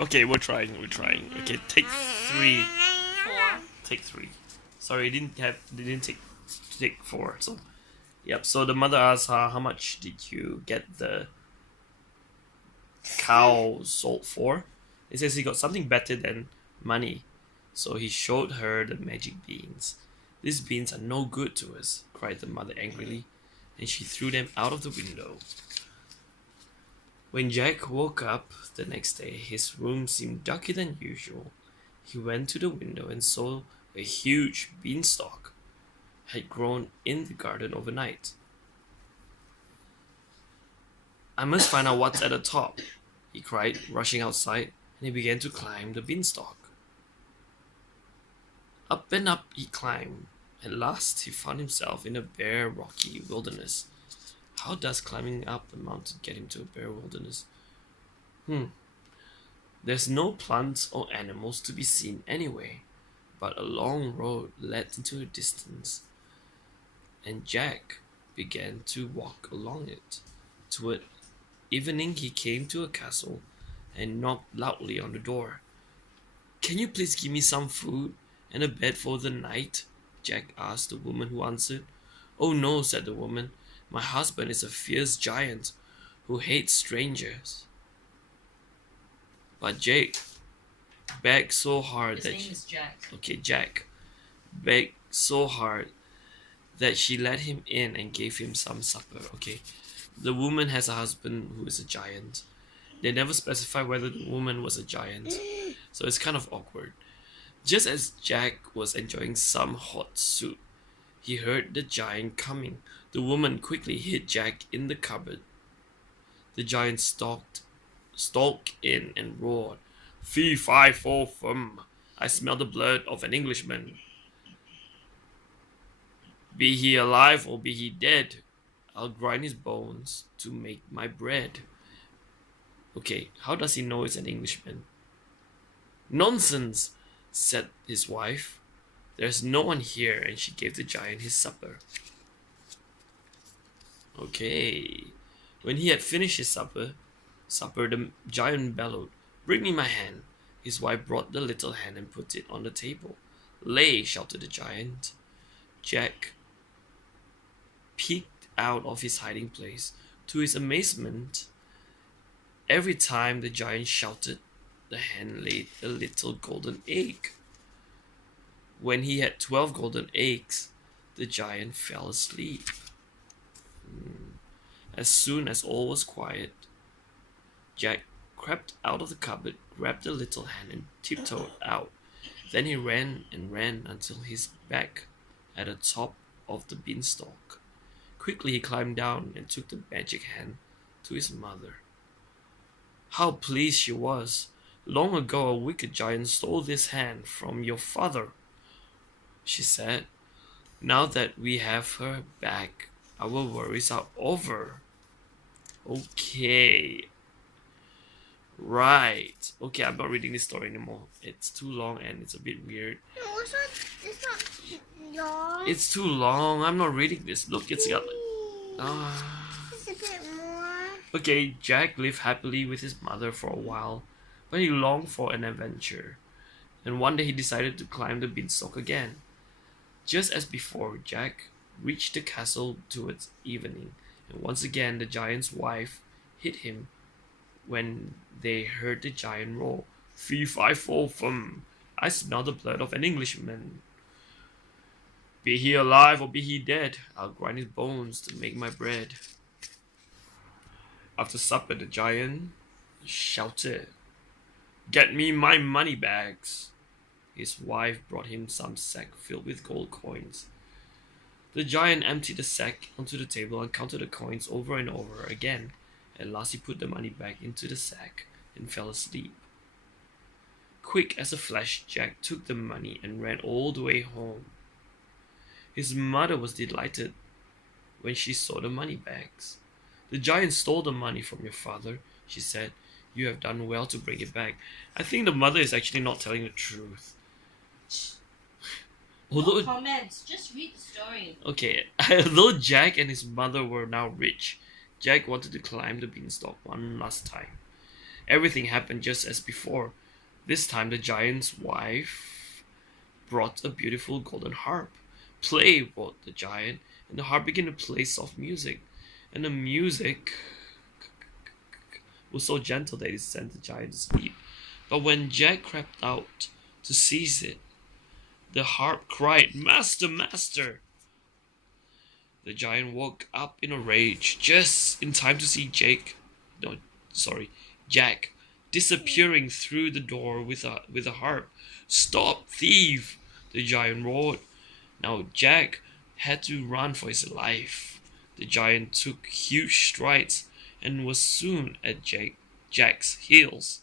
Okay, we're trying. Okay, take three. 4. Take three. Sorry, didn't take four. So, yep. So the mother asks her, "How much did you get the cow sold for?" He says he got something better than money. So he showed her the magic beans. "These beans are no good to us," cried the mother angrily, and she threw them out of the window. When Jack woke up the next day, his room seemed darker than usual. He went to the window and saw a huge beanstalk had grown in the garden overnight. "I must find out what's at the top," he cried, rushing outside, and he began to climb the beanstalk. Up and up he climbed. At last he found himself in a bare, rocky wilderness. How does climbing up a mountain get him to a bare wilderness? There's no plants or animals to be seen anyway, but a long road led into the distance, and Jack began to walk along it. Toward evening he came to a castle and knocked loudly on the door. "Can you please give me some food and a bed for the night?" Jack asked the woman who answered. "Oh no," said the woman. "My husband is a fierce giant who hates strangers." But Jake begged so hard His that name is Jack. Jack begged so hard that she let him in and gave him some supper. Okay, the woman has a husband who is a giant. They never specify whether the woman was a giant, so it's kind of awkward. Just as Jack was enjoying some hot soup, he heard the giant coming. The woman quickly hid Jack in the cupboard. The giant stalked in and roared, "Fee, fi, fo, fum! I smell the blood of an Englishman. Be he alive or be he dead, I'll grind his bones to make my bread." Okay, how does he know it's an Englishman? "Nonsense," said his wife. "There's no one here," and she gave the giant his supper. Okay. When he had finished his supper, the giant bellowed, "Bring me my hand." His wife brought the little hand and put it on the table. "Lay," shouted the giant. Jack peeked out of his hiding place. To his amazement, every time the giant shouted, the hen laid a little golden egg. When he had 12 golden eggs, the giant fell asleep. As soon as all was quiet, Jack crept out of the cupboard, grabbed the little hen, and tiptoed out. Then he ran and ran until he's back at the top of the beanstalk. Quickly he climbed down and took the magic hand to his mother. How pleased she was! "Long ago a wicked giant stole this hand from your father," she said. "Now that we have her back, our worries are over." Okay. Right. Okay, I'm not reading this story anymore. It's too long and it's a bit weird. No, it's not yours. It's too long. I'm not reading this. Look, it's got Just a bit more. Okay, Jack lived happily with his mother for a while, but he longed for an adventure. And one day he decided to climb the beanstalk again. Just as before, Jack reached the castle towards evening, and once again the giant's wife hid him when they heard the giant roar, "Fee, fi, fo, fum! I smell the blood of an Englishman. Be he alive or be he dead, I'll grind his bones to make my bread." After supper, the giant shouted, "Get me my money bags." His wife brought him some sack filled with gold coins. The giant emptied the sack onto the table and counted the coins over and over again. At last he put the money back into the sack and fell asleep. Quick as a flash, Jack took the money and ran all the way home. His mother was delighted when she saw the money bags. "The giant stole the money from your father," she said. "You have done well to bring it back." I think the mother is actually not telling the truth. No comments. Just read the story. Okay, although Jack and his mother were now rich, Jack wanted to climb the beanstalk one last time. Everything happened just as before. This time the giant's wife brought a beautiful golden harp. Play, wrote the giant, and the harp began to play soft music. And the music was so gentle that it sent the giant to sleep. But when Jack crept out to seize it, the harp cried, "Master, master!" The giant woke up in a rage just in time to see Jack disappearing through the door with a harp. "Stop, thief!" the giant roared. Now Jack had to run for his life. The giant took huge strides and was soon at Jack's heels.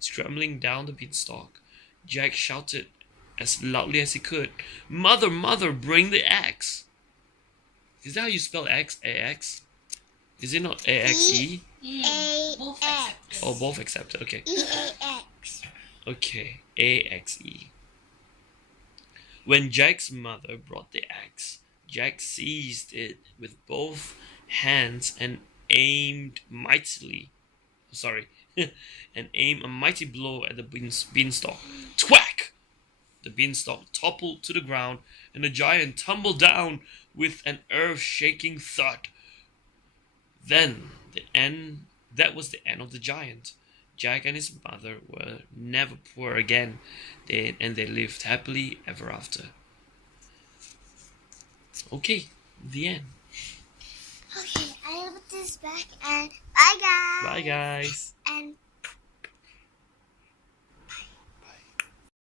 Scrambling down the beanstalk, Jack shouted as loudly as he could, "Mother, mother, bring the axe!" Is that how you spell X? AX? Is it not AXE? Both accepted. Oh, both accepted. Okay. EAX. Okay. AXE. When Jack's mother brought the axe, Jack seized it with both hands and aimed mightily. Sorry. And aimed a mighty blow at the beanstalk. Thwack! The beanstalk toppled to the ground, and the giant tumbled down with an earth-shaking thud. That was the end of the giant. Jack and his mother were never poor again, and they lived happily ever after. Okay, the end. Okay, I will put this back and bye guys. Bye, guys.